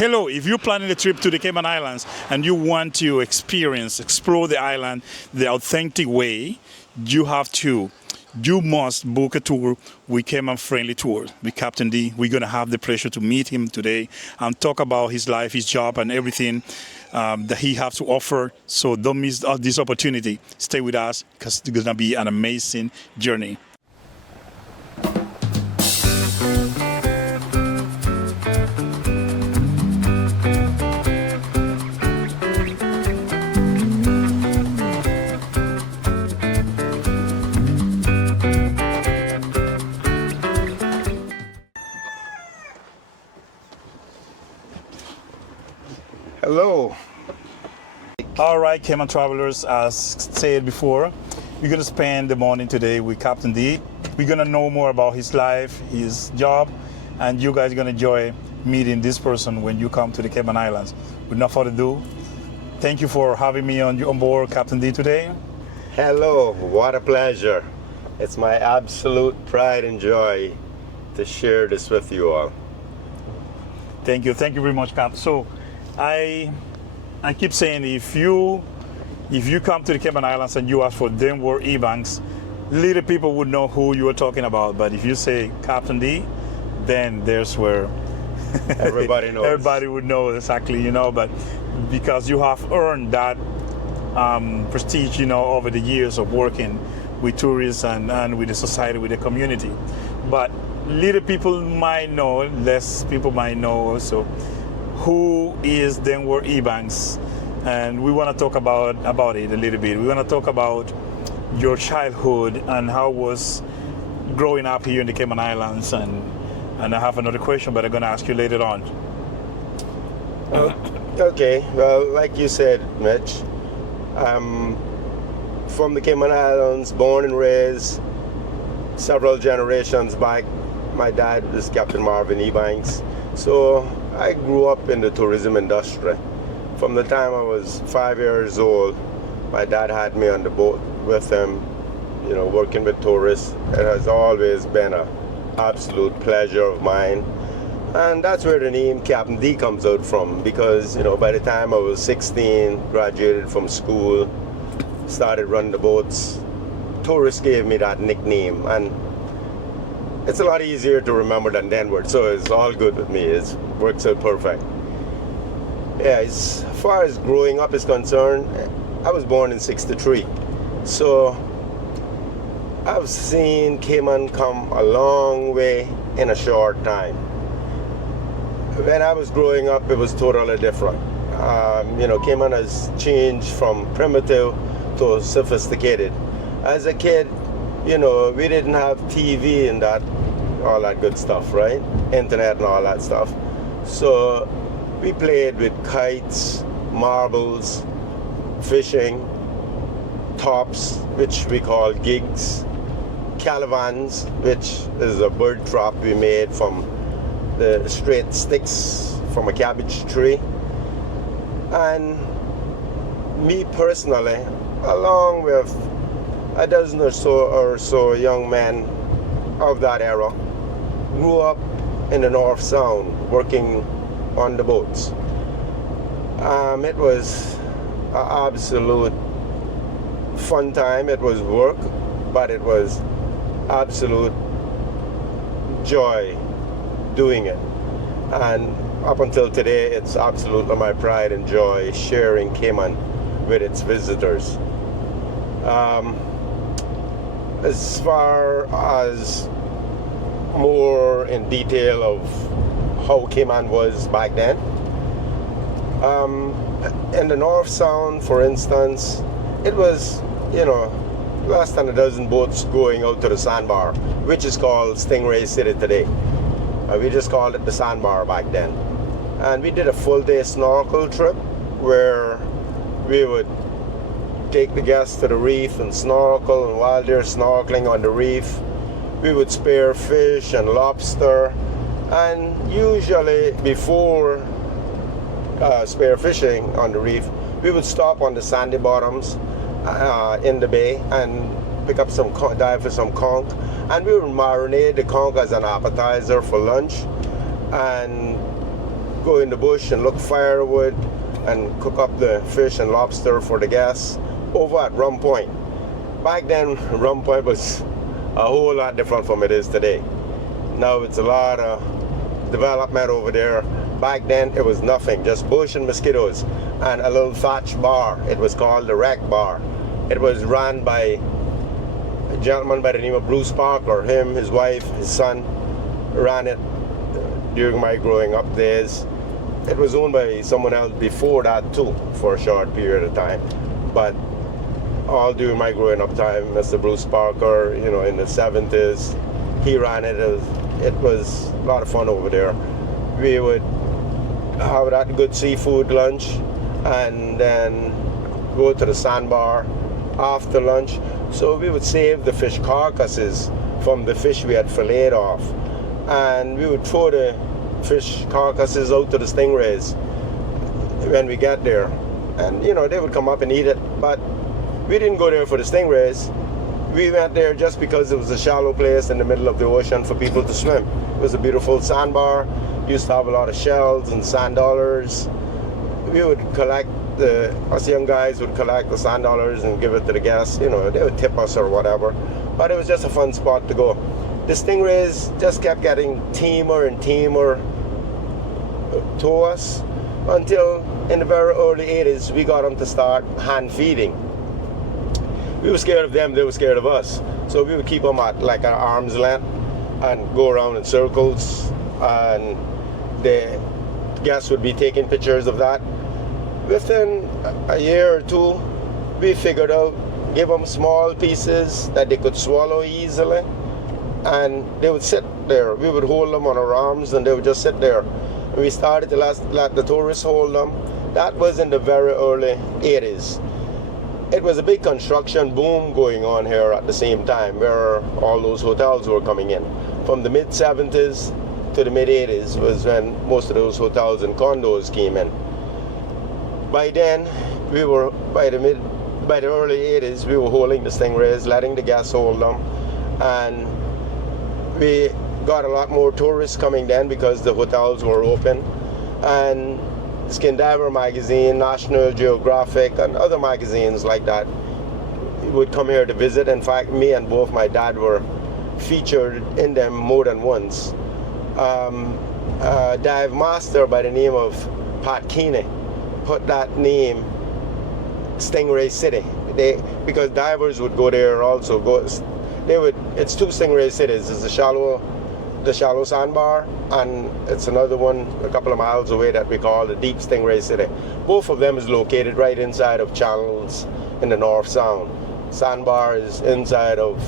Hello, if you're planning a trip to the Cayman Islands and you want to explore the island the authentic way, you must book a tour with Cayman Friendly Tours with Captain D. We're going to have the pleasure to meet him today and talk about his life, his job, and everything that he has to offer. So don't miss this opportunity. Stay with us because it's going to be an amazing journey. Hello. All right, Cayman travelers, as said before, we're going to spend the morning today with Captain D. We're going to know more about his life, his job, and you guys are going to enjoy meeting this person when you come to the Cayman Islands. With no further ado, thank you for having me on board, Captain D, today. Hello. What a pleasure. It's my absolute pride and joy to share this with you all. Thank you very much, Cap. So I keep saying if you come to the Cayman Islands and you ask for Denward Ebanks, little people would know who you are talking about. But if you say Captain D, then there's where Everybody knows. Everybody would know exactly, But because you have earned that prestige, over the years of working with tourists and with the society, with the community. But little people might know, less people might know also. Who is Denward Ebanks? And we want to talk about it a little bit. We want to talk about your childhood and how was growing up here in the Cayman Islands. And I have another question, but I'm going to ask you later on. Okay. Well, like you said, Mitch, I'm from the Cayman Islands, born and raised several generations back. My dad is Captain Marvin Ebanks. So I grew up in the tourism industry. From the time I was 5 years old, my dad had me on the boat with him, working with tourists. It has always been an absolute pleasure of mine. And that's where the name Captain D comes out from, because, by the time I was 16, graduated from school, started running the boats, tourists gave me that nickname. And it's a lot easier to remember than Denward, so it's all good with me. It works out perfect. Yeah, as far as growing up is concerned, I was born in '63, so I've seen Cayman come a long way in a short time. When I was growing up, it was totally different. Cayman has changed from primitive to sophisticated. As a kid, we didn't have TV and all that good stuff, right? Internet and all that stuff. So we played with kites, marbles, fishing, tops, which we call gigs, calavans, which is a bird trap we made from the straight sticks from a cabbage tree. And me personally, along with a dozen or so young men of that era, grew up in the North Sound working on the boats. It was an absolute fun time. It was work, but it was absolute joy doing it. And up until today, it's absolutely my pride and joy sharing Cayman with its visitors. As far as more in detail of how Cayman was back then, in the North Sound, for instance, it was, less than a dozen boats going out to the sandbar, which is called Stingray City today. We just called it the sandbar back then. And we did a full day snorkel trip where we would take the guests to the reef and snorkel, and while they're snorkeling on the reef, we would spear fish and lobster. And usually before spear fishing on the reef, we would stop on the sandy bottoms in the bay and pick up dive for some conch, and we would marinate the conch as an appetizer for lunch. And go in the bush and look firewood and cook up the fish and lobster for the guests over at Rum Point. Back then, Rum Point was a whole lot different from it is today. Now it's a lot of development over there. Back then it was nothing, just bush and mosquitoes and a little thatch bar. It was called the Wreck Bar. It was run by a gentleman by the name of Bruce Parker. Him, his wife, his son ran it during my growing up days. It was owned by someone else before that too, for a short period of time. But all during my growing up time, Mr. Bruce Parker, you know, in the 70s, he ran it. It was a lot of fun over there. We would have that good seafood lunch and then go to the sandbar after lunch. So we would save the fish carcasses from the fish we had filleted off, and we would throw the fish carcasses out to the stingrays when we get there, and you know, they would come up and eat it. But we didn't go there for the stingrays. We went there just because it was a shallow place in the middle of the ocean for people to swim. It was a beautiful sandbar. Used to have a lot of shells and sand dollars. We would collect us young guys would collect the sand dollars and give it to the guests. You know, they would tip us or whatever. But it was just a fun spot to go. The stingrays just kept getting tamer and tamer to us until in the very early 80s we got them to start hand feeding. We were scared of them, they were scared of us. So we would keep them at like an arm's length and go around in circles, and the guests would be taking pictures of that. Within a year or two, we figured out, give them small pieces that they could swallow easily, and they would sit there. We would hold them on our arms and they would just sit there. And we started to let the tourists hold them. That was in the very early 80s. It was a big construction boom going on here at the same time, where all those hotels were coming in. From the mid-70s to the mid-80s was when most of those hotels and condos came in. By then, we were, by the early 80s, we were holding the stingrays, letting the guests hold them, and we got a lot more tourists coming then because the hotels were open. And Skin Diver magazine, National Geographic, and other magazines like that would come here to visit. In fact, me and both my dad were featured in them more than once. A dive master by the name of Pat Keeney put that name Stingray City. Because divers would go there also. It's two Stingray cities. It's the shallow sandbar, and it's another one a couple of miles away that we call the deep Stingray City. Both of them is located right inside of channels in the North Sound. Sandbar is inside of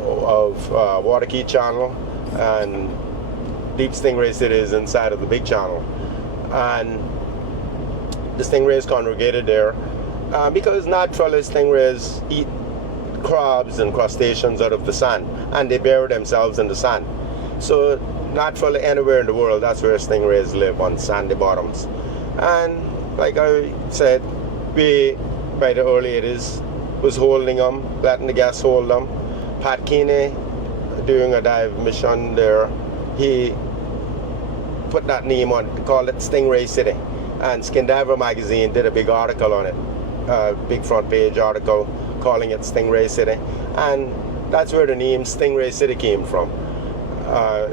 Waterkey Channel, and deep Stingray City is inside of the big channel. And the stingrays congregated there because naturally stingrays eat crabs and crustaceans out of the sand, and they bury themselves in the sand. So naturally anywhere in the world, that's where stingrays live, on sandy bottoms. And like I said, we, by the early 80s, was holding them, letting the guests hold them. Pat Keeney, doing a dive mission there, he put that name on, called it Stingray City. And Skin Diver magazine did a big article on it, a big front page article calling it Stingray City. And that's where the name Stingray City came from.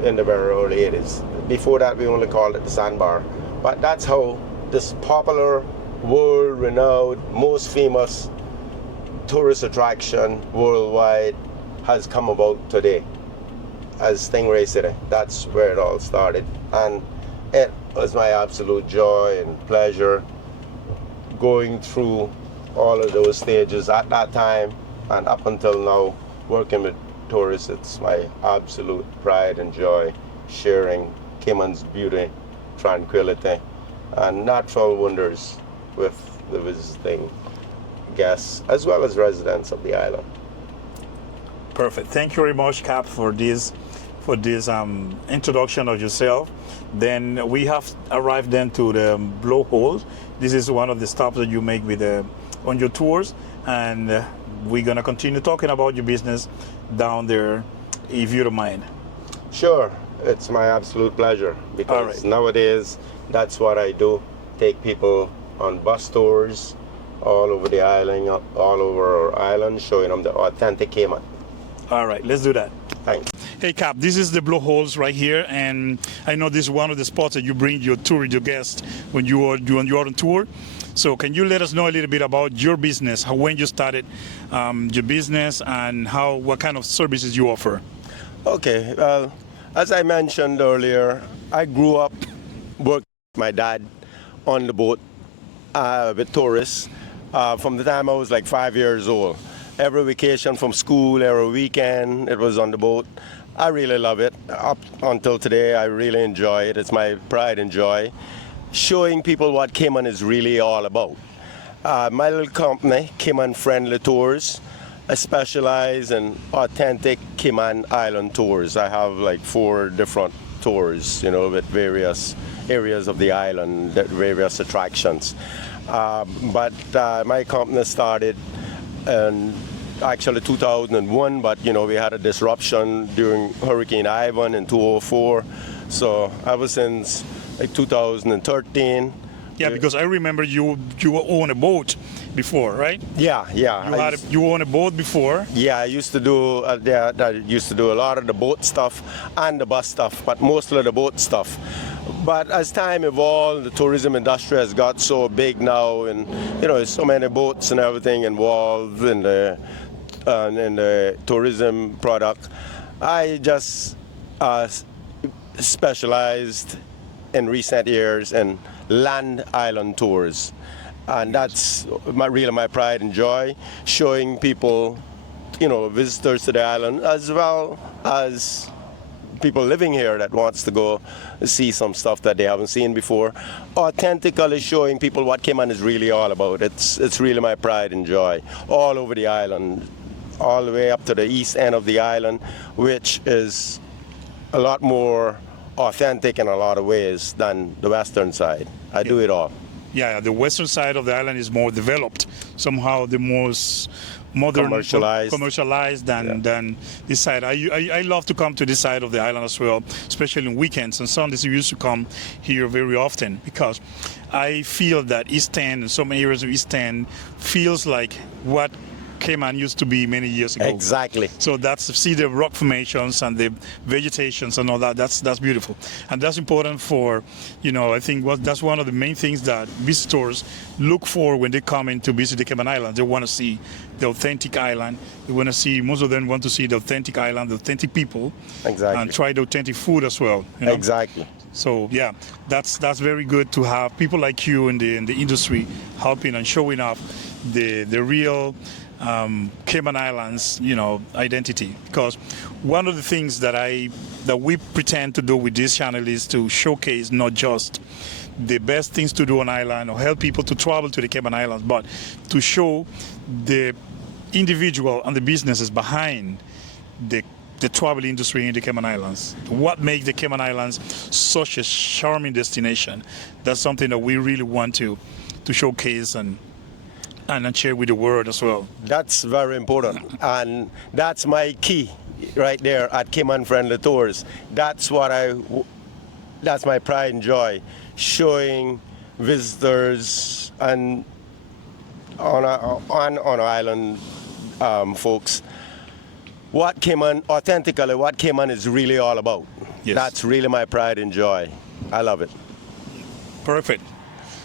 In the very early 80s. Before that, we only called it the Sandbar. But that's how this popular, world-renowned, most famous tourist attraction worldwide has come about today as Stingray City. That's where it all started. And it was my absolute joy and pleasure going through all of those stages at that time and up until now, working with tourists. It's my absolute pride and joy sharing Cayman's beauty, tranquility, and natural wonders with the visiting guests as well as residents of the island. Perfect. Thank you very much, Cap, for this introduction of yourself. Then we have arrived then to the blowhole. This is one of the stops that you make with on your tours, and we're gonna continue talking about your business down there, if you don't mind. Sure. it's my absolute pleasure, because right. nowadays that's what I do. Take people on bus tours all over the island, all over our island, showing them the authentic Cayman. All right, let's do that. Thanks. Hey Cap, this is the blowholes right here, and I know this is one of the spots that you bring your tour, your guests when you are on tour. So can you let us know a little bit about your business, when you started your business, and what kind of services you offer? Okay, well, as I mentioned earlier, I grew up working with my dad on the boat with tourists from the time I was like 5 years old. Every vacation from school, every weekend, it was on the boat. I really love it. Up until today, I really enjoy it. It's my pride and joy, showing people what Cayman is really all about. My little company, Cayman Friendly Tours, I specialize in authentic Cayman Island tours. I have like 4 different tours, with various areas of the island, various attractions. But my company started in actually 2001, but we had a disruption during Hurricane Ivan in 2004. So ever since like 2013. Yeah, because I remember you owned a boat before, right? Yeah. You owned a boat before. Yeah, I used to do a lot of the boat stuff and the bus stuff, but mostly the boat stuff. But as time evolved, the tourism industry has got so big now, and there's so many boats and everything involved in the tourism product. I just specialized in recent years in land island tours, and that's really my pride and joy, showing people, visitors to the island, as well as people living here that wants to go see some stuff that they haven't seen before, authentically showing people what Cayman is really all about. It's really my pride and joy, all over the island, all the way up to the east end of the island, which is a lot more authentic in a lot of ways than the western side. I do it all. Yeah, the western side of the island is more developed, somehow the most modern, commercialized than this side. I love to come to this side of the island as well, especially on weekends and Sundays. We used to come here very often because I feel that East End and some areas of East End feels like what Cayman used to be many years ago. Exactly. So see the rock formations and the vegetations and all that. That's beautiful, and that's important for, I think that's one of the main things that visitors look for when they come in to visit the Cayman Islands. They want to see the authentic island. They want to see, most of them want to see the authentic island, the authentic people, exactly, and try the authentic food as well. Exactly. So yeah, that's very good to have people like you in the industry helping and showing off the real Cayman Islands, identity. Because one of the things that we pretend to do with this channel is to showcase not just the best things to do on island or help people to travel to the Cayman Islands, but to show the individual and the businesses behind the travel industry in the Cayman Islands. What makes the Cayman Islands such a charming destination? That's something that we really want to showcase and share with the world as well. That's very important, and that's my key right there at Cayman Friendly Tours. That's my pride and joy, showing visitors and on island folks what Cayman is really all about. Yes. That's really my pride and joy. I love it. Perfect.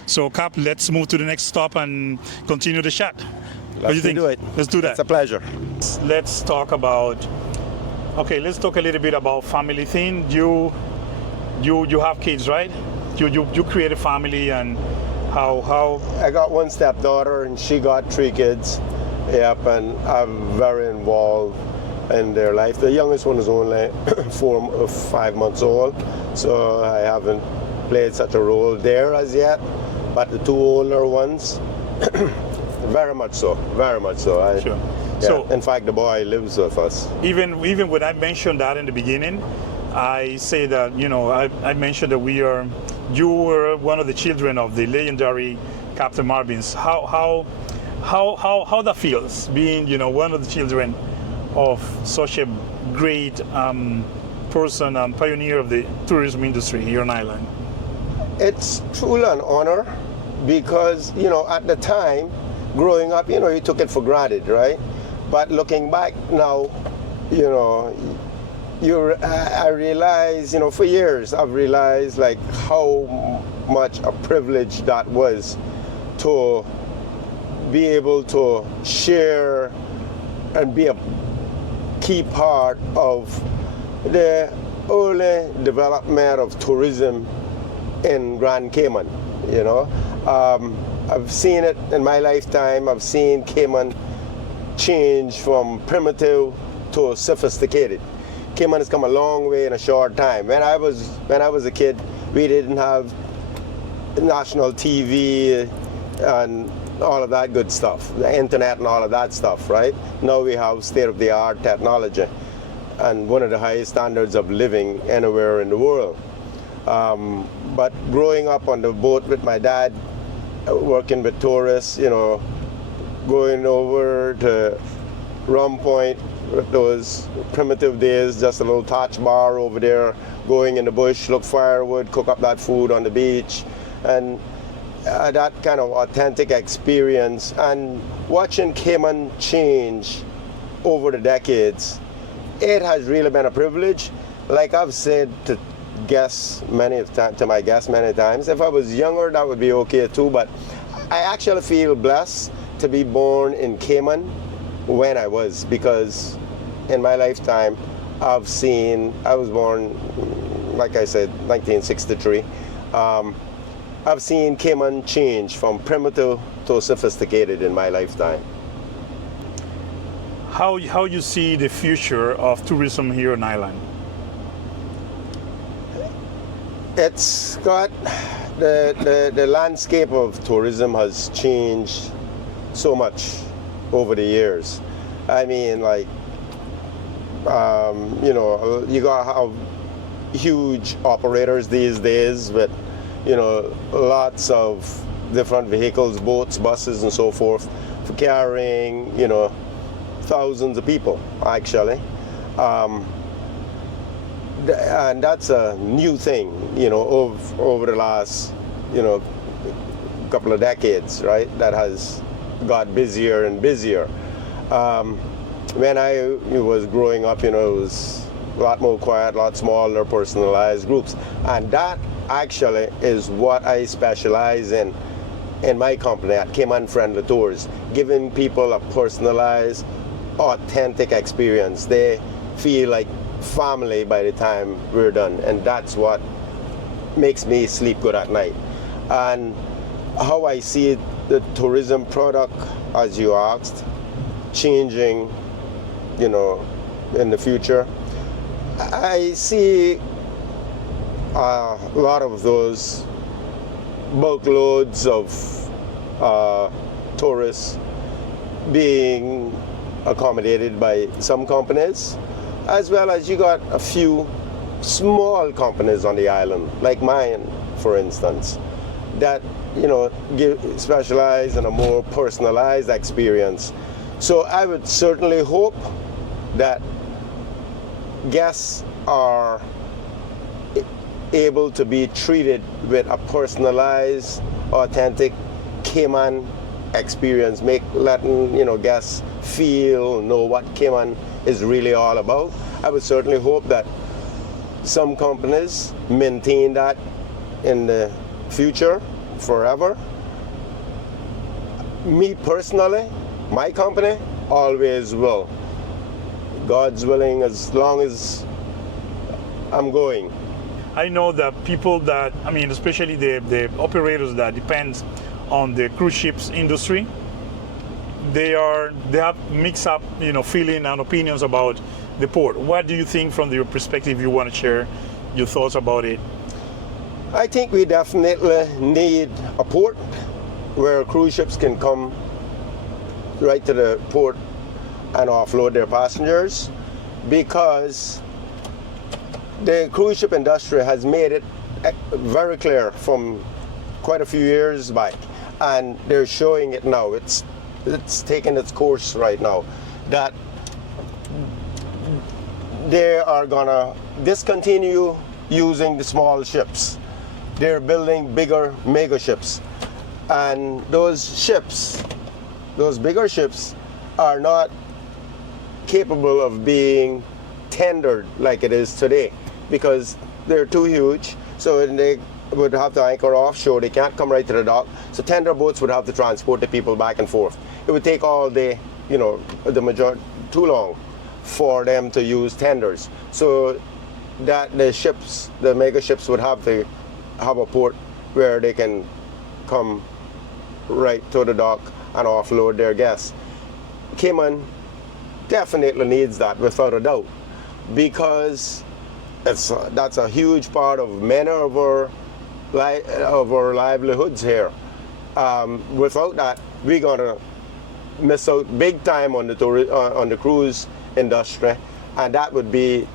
So, Cap, let's move to the next stop and continue the chat. What do you think? Do it. Let's do that. It's a pleasure. Let's talk a little bit about family thing. You have kids, right? You create a family, and how? I got one stepdaughter, and she got 3 kids. Yep, and I'm very involved in their life. The youngest one is only 4 or 5 months old, so I haven't played such a role there as yet. But the 2 older ones, very much so. Sure. Yeah, So, in fact, the boy lives with us. even when I mentioned that in the beginning, I say that I mentioned that you were one of the children of the legendary Captain Marvin's. How that feels, being one of the children of such a great person and pioneer of the tourism industry here on island? It's truly an honor because, at the time, growing up, you took it for granted, right? But looking back now, I realize, for years, I've realized like how much a privilege that was to be able to share and be a key part of the early development of tourism in Grand Cayman. I've seen it in my lifetime. I've seen Cayman change from primitive to sophisticated. Cayman has come a long way in a short time. When I was a kid, we didn't have national TV and all of that good stuff, the internet and all of that stuff, right? Now we have state-of-the-art technology and one of the highest standards of living anywhere in the world. But growing up on the boat with my dad, working with tourists, going over to Rum Point with those primitive days, just a little touch bar over there, going in the bush, look firewood, cook up that food on the beach, and that kind of authentic experience, and watching Cayman change over the decades, it has really been a privilege. Like I've said to my guests many times, if I was younger, that would be okay too, but I actually feel blessed to be born in Cayman when I was, because in my lifetime, I was born, like I said, 1963. I've seen Cayman change from primitive to sophisticated in my lifetime. How you see the future of tourism here on island? It's got, the landscape of tourism has changed so much over the years. I mean, like, you got to have huge operators these days with, lots of different vehicles, boats, buses, and so forth, for carrying, thousands of people, actually. And that's a new thing, over the last, couple of decades, right? That has got busier and busier. When I was growing up, it was a lot more quiet, a lot smaller, personalized groups. And that actually is what I specialize in my company at Cayman Friendly Tours, giving people a personalized, authentic experience. They feel like family by the time we're done, and that's what makes me sleep good at night. And how I see the tourism product, as you asked, changing, in the future, I see a lot of those bulk loads of tourists being accommodated by some companies, as well as you got a few small companies on the island, like mine, for instance, that specialize in a more personalized experience. So I would certainly hope that guests are able to be treated with a personalized, authentic Cayman experience, letting guests know what Cayman is really all about. I would certainly hope that some companies maintain that in the future forever. Me personally, my company always will. God's willing, as long as I'm going. I know that people especially the operators that depend on the cruise ships industry, they have mixed up, feeling and opinions about the port. What do you think from your perspective? You want to share your thoughts about it? I think we definitely need a port where cruise ships can come right to the port and offload their passengers, because the cruise ship industry has made it very clear from quite a few years back, and they're showing it now. It's taking its course right now, that they are gonna discontinue using the small ships. They're building bigger mega ships. And those ships, those bigger ships, are not capable of being tendered like it is today because they're too huge. So they would have to anchor offshore. They can't come right to the dock. So tender boats would have to transport the people back and forth. It would take all day, you know, the majority, too long for them to use tenders. So that the ships, the mega ships, would have to have a port where they can come right to the dock and offload their guests. Cayman definitely needs that without a doubt, because that's a huge part of many of our livelihoods here. Without that, we're gonna miss out big time on the cruise industry, and that would be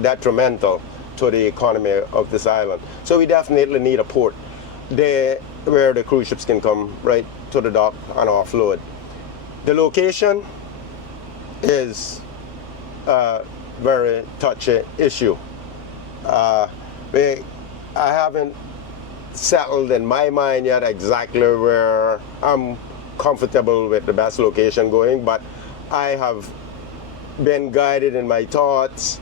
detrimental to the economy of this island. So we definitely need a port there where the cruise ships can come right to the dock and offload. The location is a very touchy issue. I haven't settled in my mind yet exactly where I'm comfortable with the best location going, but I have been guided in my thoughts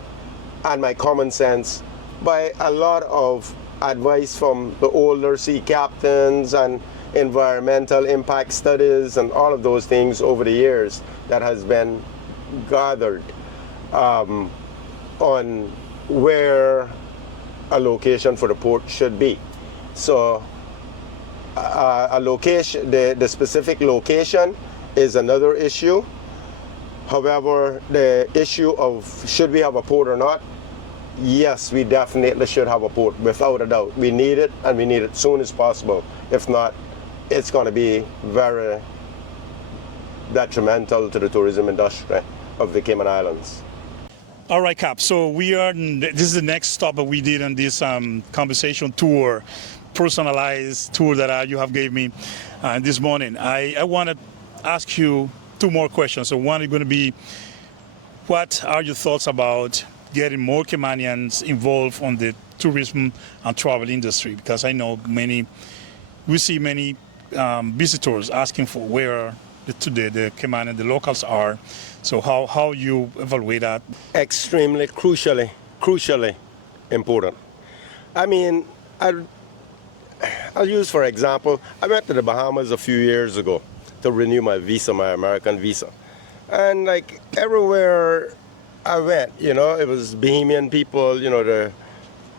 and my common sense by a lot of advice from the older sea captains and environmental impact studies and all of those things over the years that has been gathered on where a location for the port should be. So a location, the specific location is another issue. However, the issue of should we have a port or not, yes, we definitely should have a port, without a doubt. We need it, and we need it soon as possible. If not, it's going to be very detrimental to the tourism industry of the Cayman Islands. All right, Cap. So this is the next stop that we did on this conversation tour, personalized tour that you have gave me this morning. I want to ask you two more questions. So one is going to be, what are your thoughts about getting more Caymanians involved on the tourism and travel industry? Because I know we see many visitors asking for where the Cayman and the locals are. So how you evaluate that? Extremely crucially important. I mean, I'll use for example, I went to the Bahamas a few years ago to renew my visa, my American visa. And like everywhere I went, you know, it was Bahamian people, you know, the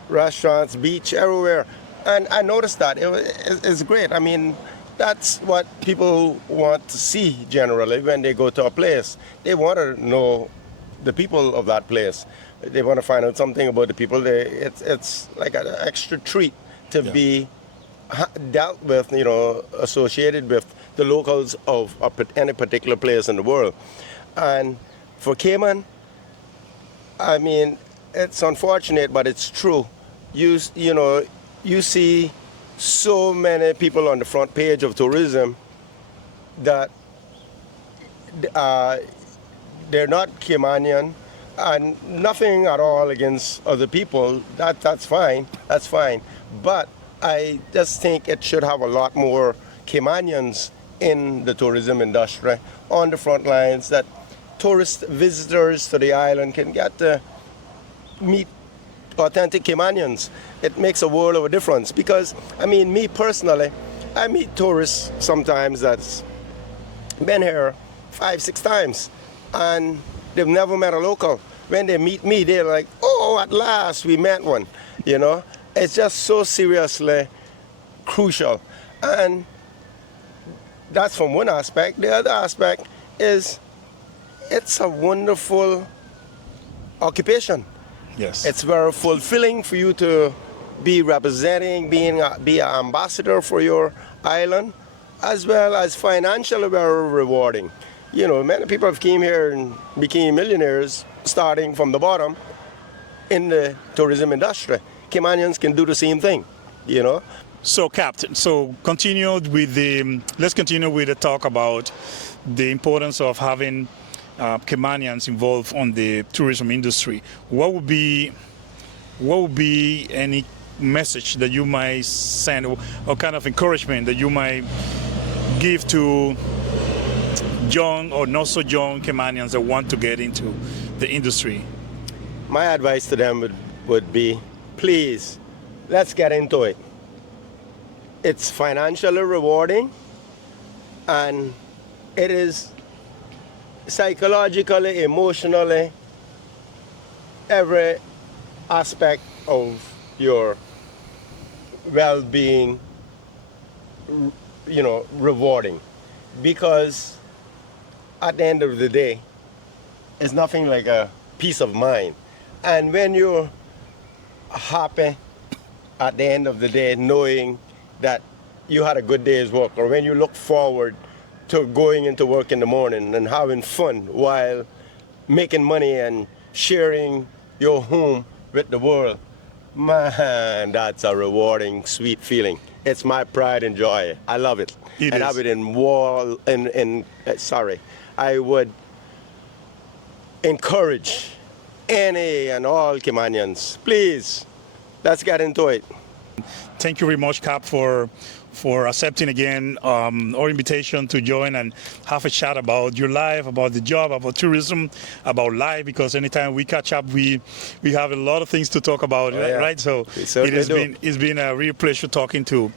restaurants, beach, everywhere. And I noticed that it's great. I mean, that's what people want to see generally when they go to a place. They want to know the people of that place. They want to find out something about the people. It's like an extra treat to be dealt with, you know, associated with the locals of any particular place in the world. And for Cayman, I mean, it's unfortunate, but it's true. You know, you see so many people on the front page of tourism that they're not Caymanian, and nothing at all against other people. That's fine. But I just think it should have a lot more Caymanians in the tourism industry on the front lines, that tourist visitors to the island can get to meet authentic Caymanians. It makes a world of a difference, because I mean, me personally, I meet tourists sometimes that's been here 5-6 times and they've never met a local. When they meet me, they're like, oh, at last we met one, you know. It's just so seriously crucial. And that's from one aspect. The other aspect is it's a wonderful occupation. Yes. It's very fulfilling for you to be representing, be an ambassador for your island, as well as financially very rewarding. You know, many people have came here and became millionaires starting from the bottom in the tourism industry. Caymanians can do the same thing, you know. So, Captain, let's continue with the talk about the importance of having Caymanians involved on the tourism industry. What would be what would be any message that you might send, or kind of encouragement that you might give to young or not so young Caymanians that want to get into the industry? My advice to them would be, please, let's get into it. It's financially rewarding, and it is psychologically, emotionally, every aspect of your well-being, rewarding. Because at the end of the day, it's nothing like a peace of mind. And when you're happy at the end of the day, knowing that you had a good day's work, or when you look forward to going into work in the morning and having fun while making money and sharing your home with the world, man, that's a rewarding, sweet feeling. It's my pride and joy. I love it. I have it I would encourage any and all Caymanians, please, let's get into it. Thank you very much, Cap, for accepting again our invitation to join and have a chat about your life, about the job, about tourism, about life, because anytime we catch up, we have a lot of things to talk about, right? So it's been a real pleasure talking to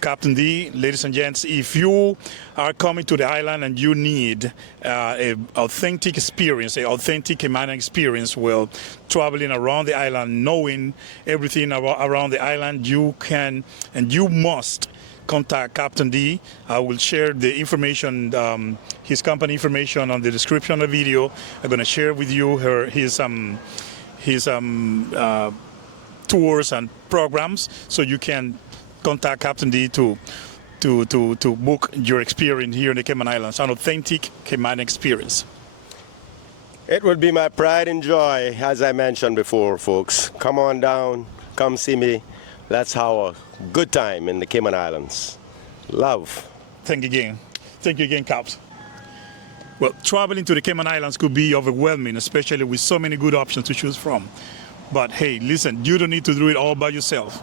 Captain D. Ladies and gents, if you are coming to the island and you need an authentic experience, an authentic Caymanian experience while traveling around the island, knowing everything around the island, you can and you must contact Captain D. I will share the information, his company information on the description of the video. I'm going to share with you his tours and programs, so you can contact Captain D to book your experience here in the Cayman Islands, an authentic Cayman experience. It would be my pride and joy, as I mentioned before, folks. Come on down, come see me. Let's have a good time in the Cayman Islands. Love. Thank you again. Thank you again, Caps. Well, traveling to the Cayman Islands could be overwhelming, especially with so many good options to choose from. But hey, listen, you don't need to do it all by yourself.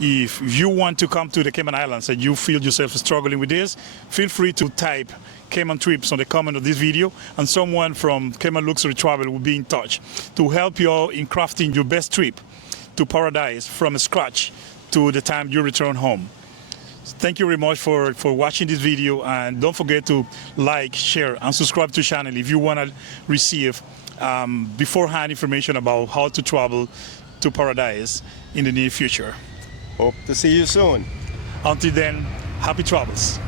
If you want to come to the Cayman Islands and you feel yourself struggling with this, feel free to type Cayman Trips on the comment of this video, and someone from Cayman Luxury Travel will be in touch to help you all in crafting your best trip to paradise from scratch to the time you return home. Thank you very much for watching this video, and don't forget to like, share, and subscribe to the channel if you want to receive beforehand information about how to travel to paradise in the near future. Hope to see you soon. Until then, happy travels.